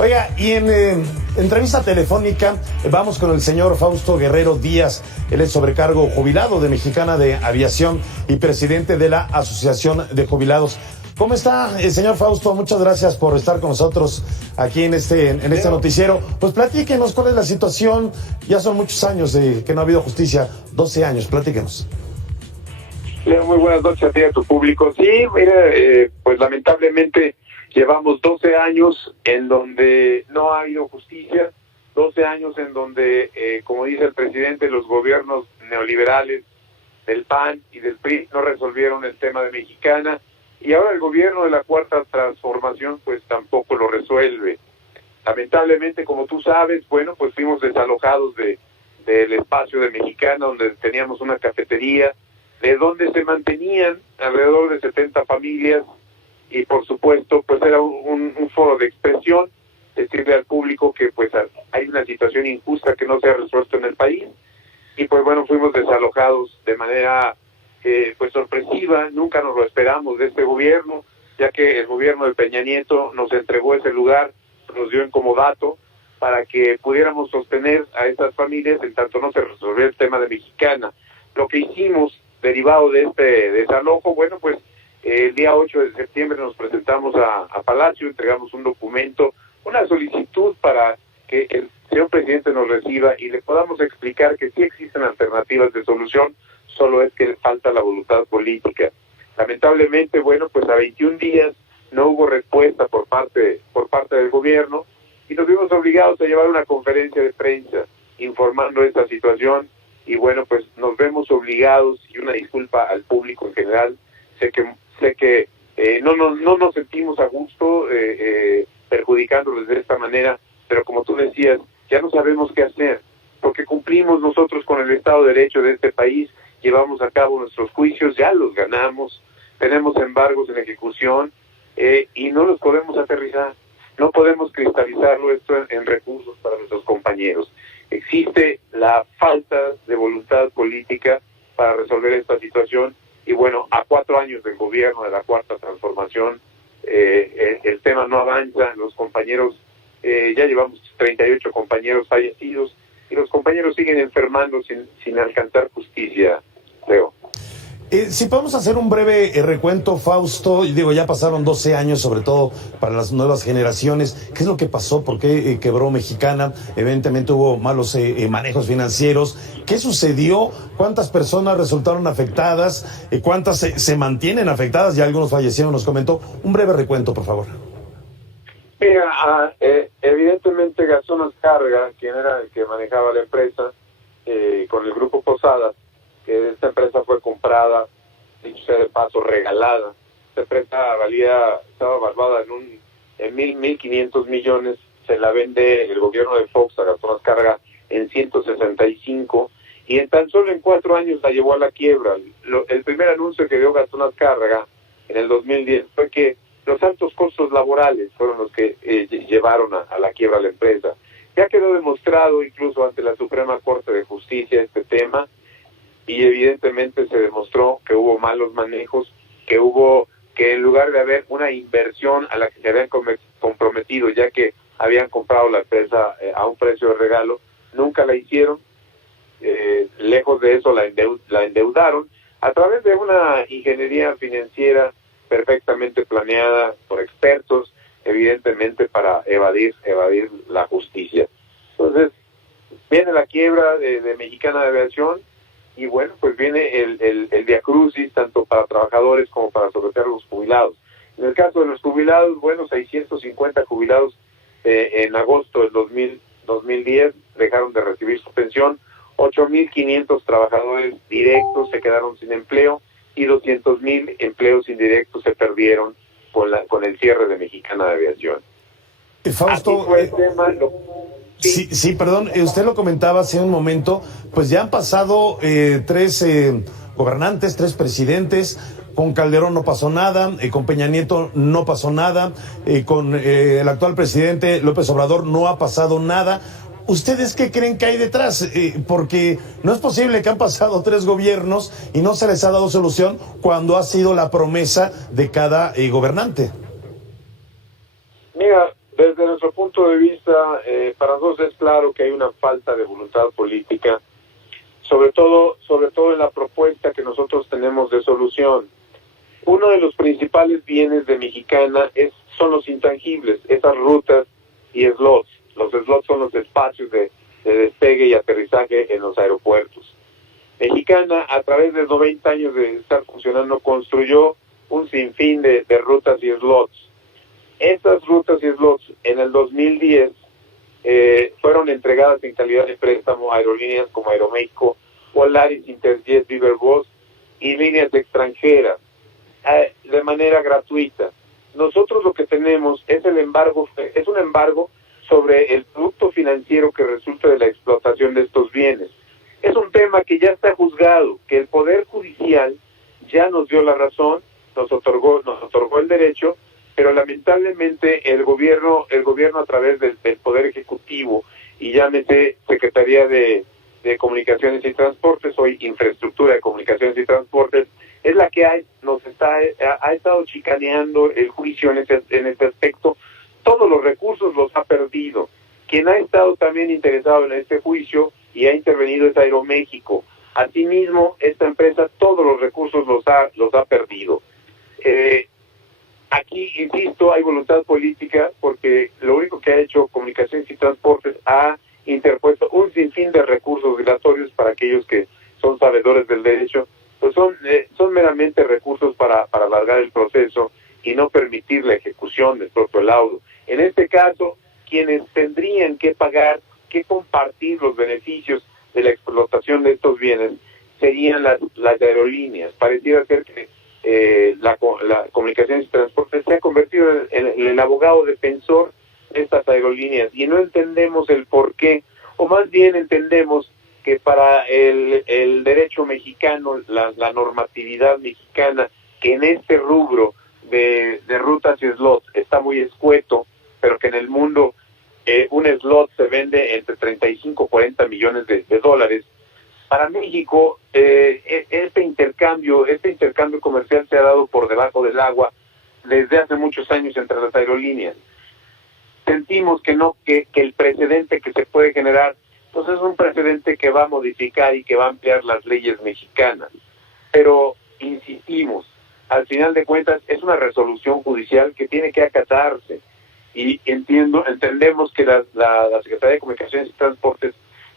Oiga, y en entrevista telefónica vamos con el señor Fausto Guerrero Díaz. Él es sobrecargo jubilado de Mexicana de Aviación y presidente de la Asociación de Jubilados. ¿Cómo está, señor Fausto? Muchas gracias por estar con nosotros aquí en este noticiero. Pues platíquenos cuál es la situación. Ya son muchos años de que no ha habido justicia, 12 años, platíquenos. Leo, muy buenas noches a ti y a tu público. Sí, mira, pues lamentablemente llevamos 12 años en donde no ha habido justicia, 12 años en donde, como dice el presidente, los gobiernos neoliberales del PAN y del PRI no resolvieron el tema de Mexicana, y ahora el gobierno de la Cuarta Transformación pues tampoco lo resuelve. Lamentablemente, como tú sabes, bueno, pues fuimos desalojados del espacio de Mexicana, donde teníamos una cafetería, de donde se mantenían alrededor de 70 familias, y por supuesto pues era un foro de expresión, decirle al público que pues hay una situación injusta que no se ha resuelto en el país, y pues bueno, fuimos desalojados de manera pues sorpresiva. Nunca nos lo esperamos de este gobierno, ya que el gobierno de Peña Nieto nos entregó ese lugar, nos dio en comodato para que pudiéramos sostener a estas familias en tanto no se resolvió el tema de Mexicana. Lo que hicimos derivado de este desalojo, bueno, pues el día 8 de septiembre nos presentamos a Palacio, entregamos un documento, una solicitud para que el señor presidente nos reciba y le podamos explicar que sí existen alternativas de solución, solo es que le falta la voluntad política. Lamentablemente, bueno, pues a 21 días no hubo respuesta por parte del gobierno, y nos vimos obligados a llevar una conferencia de prensa informando esta situación, y bueno, pues nos vemos obligados, y una disculpa al público en general. Sé que no nos sentimos a gusto perjudicándoles de esta manera, pero como tú decías, ya no sabemos qué hacer, porque cumplimos nosotros con el Estado de Derecho de este país, llevamos a cabo nuestros juicios, ya los ganamos, tenemos embargos en ejecución, y no los podemos aterrizar, no podemos cristalizarlo esto en recursos para nuestros compañeros. Existe la falta de voluntad política para resolver esta situación, y bueno, a 4 años del gobierno de la Cuarta Transformación, el tema no avanza. Los compañeros, ya llevamos 38 compañeros fallecidos, y los compañeros siguen enfermando sin alcanzar justicia, Leo. Si podemos hacer un breve recuento, Fausto, digo, ya pasaron 12 años, sobre todo para las nuevas generaciones. ¿Qué es lo que pasó? ¿Por qué quebró Mexicana? Evidentemente hubo malos manejos financieros. ¿Qué sucedió? ¿Cuántas personas resultaron afectadas? ¿Cuántas se mantienen afectadas? Ya algunos fallecieron, nos comentó. Un breve recuento, por favor. Mira, evidentemente Gastón Azcárraga, quien era el que manejaba la empresa, con el grupo Posadas, que esta empresa fue comprada, dicho sea de paso, regalada. Esta empresa estaba valuada en 1.500 millones, se la vende el gobierno de Fox a Gastón Azcárraga en 165, y en tan solo en 4 años la llevó a la quiebra. El primer anuncio que dio Gastón Azcárraga en el 2010 fue que los altos costos laborales fueron los que llevaron a la quiebra a la empresa. Ya quedó demostrado incluso ante la Suprema Corte de Justicia este tema, y evidentemente se demostró que hubo malos manejos, que en lugar de haber una inversión a la que se habían comprometido, ya que habían comprado la empresa a un precio de regalo, nunca la hicieron. Lejos de eso la endeudaron a través de una ingeniería financiera perfectamente planeada por expertos, evidentemente para evadir la justicia. Entonces viene la quiebra de Mexicana de Aviación, y bueno, pues viene el viacrucis tanto para trabajadores como para sobre todo los jubilados. En el caso de los jubilados, bueno, 650 jubilados en agosto del 2010 dejaron de recibir su pensión, 8.500 trabajadores directos se quedaron sin empleo, y 200.000 empleos indirectos se perdieron con el cierre de Mexicana de Aviación. Fausto, así fue el tema. Sí, perdón, usted lo comentaba hace un momento, pues ya han pasado 3 gobernantes, 3 presidentes. Con Calderón no pasó nada, con Peña Nieto no pasó nada, con el actual presidente López Obrador no ha pasado nada. ¿Ustedes qué creen que hay detrás? Porque no es posible que han pasado 3 gobiernos y no se les ha dado solución cuando ha sido la promesa de cada gobernante. Mira, desde desde nuestro punto de vista, para nosotros es claro que hay una falta de voluntad política, sobre todo en la propuesta que nosotros tenemos de solución. Uno de los principales bienes de Mexicana son los intangibles, esas rutas y slots. Los slots son los espacios de despegue y aterrizaje en los aeropuertos. Mexicana, a través de 90 años de estar funcionando, construyó un sinfín de rutas y slots. Estas rutas y slots en el 2010 fueron entregadas en calidad de préstamo a aerolíneas como Aeroméxico, Volaris, Interjet, Viva Aerobus y líneas extranjeras de manera gratuita. Nosotros lo que tenemos es un embargo sobre el producto financiero que resulta de la explotación de estos bienes. Es un tema que ya está juzgado, que el Poder Judicial ya nos dio la razón, nos otorgó el derecho, pero lamentablemente el gobierno a través del Poder Ejecutivo, y llámese Secretaría de Comunicaciones y Transportes, hoy Infraestructura de Comunicaciones y Transportes, es la que ha estado chicaneando el juicio en este aspecto. Todos los recursos los ha perdido. Quien ha estado también interesado en este juicio y ha intervenido es Aeroméxico. Asimismo, esta empresa todos los recursos los ha perdido. Aquí, insisto, hay voluntad política porque lo único que ha hecho Comunicaciones y Transportes ha interpuesto un sinfín de recursos dilatorios para aquellos que son sabedores del derecho, pues son meramente recursos para alargar el proceso y no permitir la ejecución del propio laudo. En este caso, quienes tendrían que pagar, que compartir los beneficios de la explotación de estos bienes serían las aerolíneas. Pareciera ser que la Comunicaciones y Transportes se ha convertido en el abogado defensor de estas aerolíneas y no entendemos el por qué, o más bien entendemos que para el derecho mexicano, la normatividad mexicana, que en este rubro de rutas y slots está muy escueto, pero que en el mundo un slot se vende entre 35 y 40 millones de dólares. Para México, este intercambio comercial se ha dado por debajo del agua desde hace muchos años entre las aerolíneas. Sentimos que el precedente que se puede generar, pues es un precedente que va a modificar y que va a ampliar las leyes mexicanas. Pero insistimos, al final de cuentas es una resolución judicial que tiene que acatarse. Y entendemos que la Secretaría de Comunicaciones y Transportes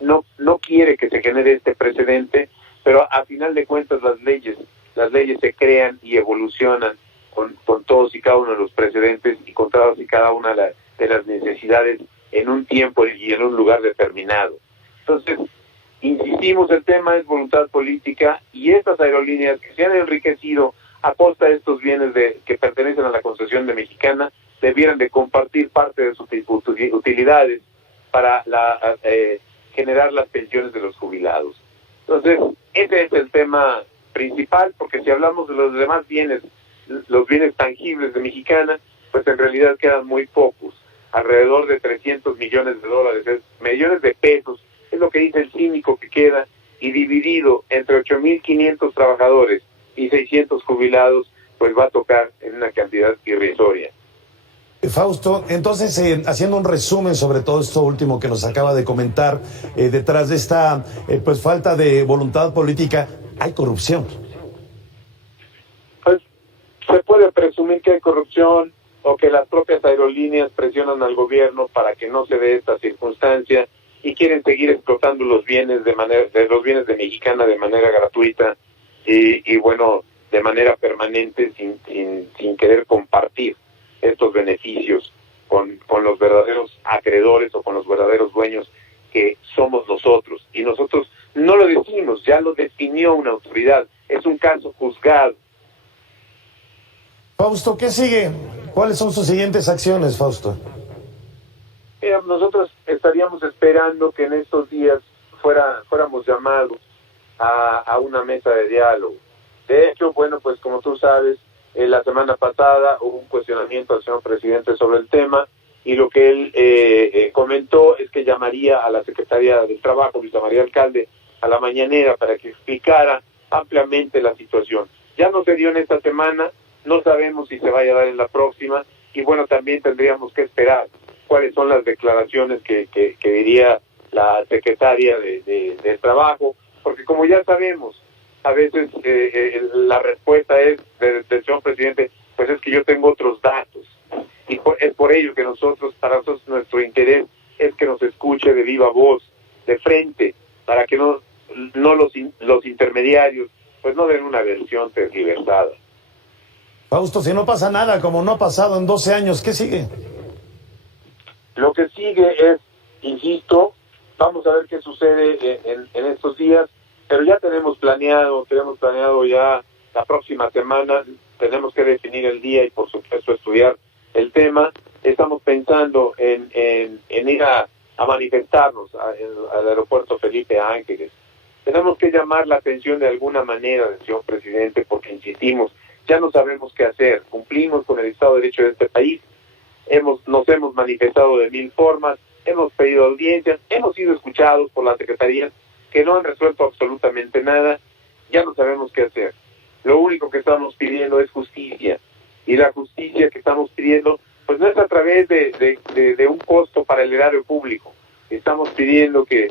no quiere que se genere este precedente, pero a final de cuentas las leyes se crean y evolucionan con todos y cada uno de los precedentes y con todas y cada una de las necesidades en un tiempo y en un lugar determinado. Entonces, insistimos, el tema es voluntad política y estas aerolíneas que se han enriquecido a costa de estos bienes que pertenecen a la concesión de Mexicana debieran de compartir parte de sus utilidades para generar las pensiones de los jubilados. Entonces, ese es el tema principal, porque si hablamos de los demás bienes, los bienes tangibles de Mexicana, pues en realidad quedan muy pocos, alrededor de 300 millones de dólares, millones de pesos, es lo que dice el síndico que queda, y dividido entre 8.500 trabajadores y 600 jubilados, pues va a tocar en una cantidad irrisoria. Fausto, entonces, haciendo un resumen sobre todo esto último que nos acaba de comentar, detrás de esta pues falta de voluntad política, hay corrupción. Pues se puede presumir que hay corrupción o que las propias aerolíneas presionan al gobierno para que no se dé esta circunstancia y quieren seguir explotando los bienes de Mexicana de manera gratuita y bueno, de manera permanente sin querer compartir estos beneficios con los verdaderos acreedores o con los verdaderos dueños que somos nosotros. Y nosotros no lo decimos, ya lo definió una autoridad, es un caso juzgado. Fausto, ¿qué sigue? ¿Cuáles son sus siguientes acciones, Fausto? Mira, nosotros estaríamos esperando que en estos días fuéramos llamados a una mesa de diálogo. De hecho, bueno, pues como tú sabes, la semana pasada hubo un cuestionamiento al señor presidente sobre el tema y lo que él comentó es que llamaría a la Secretaría del Trabajo, Luisa María Alcalde, a la mañanera para que explicara ampliamente la situación. Ya no se dio en esta semana, no sabemos si se vaya a dar en la próxima y bueno, también tendríamos que esperar cuáles son las declaraciones que diría la secretaria de Trabajo, porque como ya sabemos, a veces la respuesta es del señor presidente, pues es que yo tengo otros datos, y es por ello que para nosotros nuestro interés es que nos escuche de viva voz, de frente, para que no los intermediarios pues no den una versión tergiversada. Fausto, si no pasa nada, como no ha pasado en 12 años, ¿qué sigue? Lo que sigue es, insisto, vamos a ver qué sucede en estos días, pero ya tenemos planeado ya la próxima semana, tenemos que definir el día y por supuesto estudiar el tema. Estamos pensando en ir a manifestarnos al aeropuerto Felipe Ángeles. Tenemos que llamar la atención de alguna manera del señor presidente, porque insistimos, ya no sabemos qué hacer, cumplimos con el Estado de Derecho de este país, nos hemos manifestado de 1000 formas, hemos pedido audiencias, hemos sido escuchados por las secretarías que no han resuelto absolutamente nada, ya no sabemos qué hacer. Lo único que estamos pidiendo es justicia, y la justicia que estamos pidiendo pues no es a través de un costo para el erario público. Estamos pidiendo que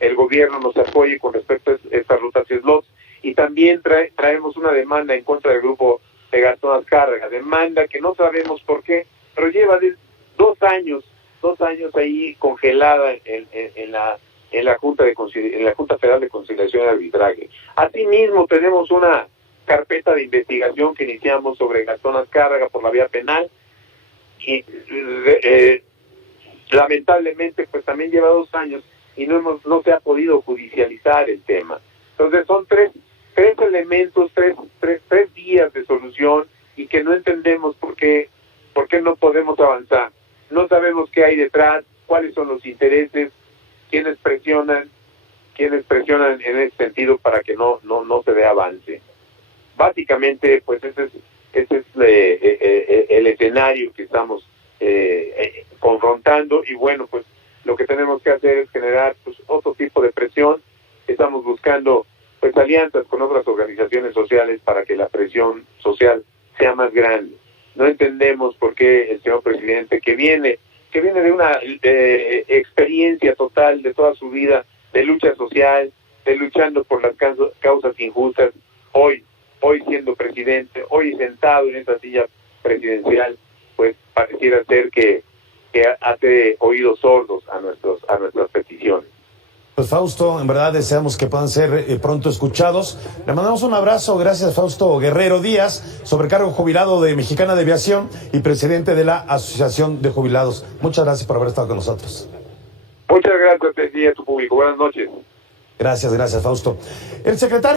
el gobierno nos apoye con respecto a estas rutas y slots, y también traemos una demanda en contra del grupo de Gastón Azcárraga, demanda que no sabemos por qué, pero lleva 2 años ahí congelada en la Junta Federal de Conciliación y Arbitraje. Asimismo, tenemos una carpeta de investigación que iniciamos sobre Gastón Azcárraga por la vía penal, y lamentablemente pues también lleva 2 años y no se ha podido judicializar el tema. Entonces son tres elementos, tres vías de solución, y que no entendemos por qué no podemos avanzar. No sabemos qué hay detrás, cuáles son los intereses, quiénes presionan en ese sentido para que no se dé avance. Básicamente, pues ese es el escenario que estamos confrontando, y bueno, pues lo que tenemos que hacer es generar pues otro tipo de presión. Estamos buscando pues alianzas con otras organizaciones sociales para que la presión social sea más grande. No entendemos por qué el señor presidente, que viene de una experiencia total de toda su vida de lucha social, de luchando por las causas injustas, hoy siendo presidente, hoy sentado en esta silla presidencial, pues pareciera ser que hace oídos sordos a nuestras peticiones. Pues Fausto, en verdad deseamos que puedan ser pronto escuchados. Le mandamos un abrazo, gracias Fausto Guerrero Díaz, sobrecargo jubilado de Mexicana de Aviación y presidente de la Asociación de Jubilados. Muchas gracias por haber estado con nosotros. Muchas gracias a ti y a tu público. Buenas noches. Gracias Fausto. El secretario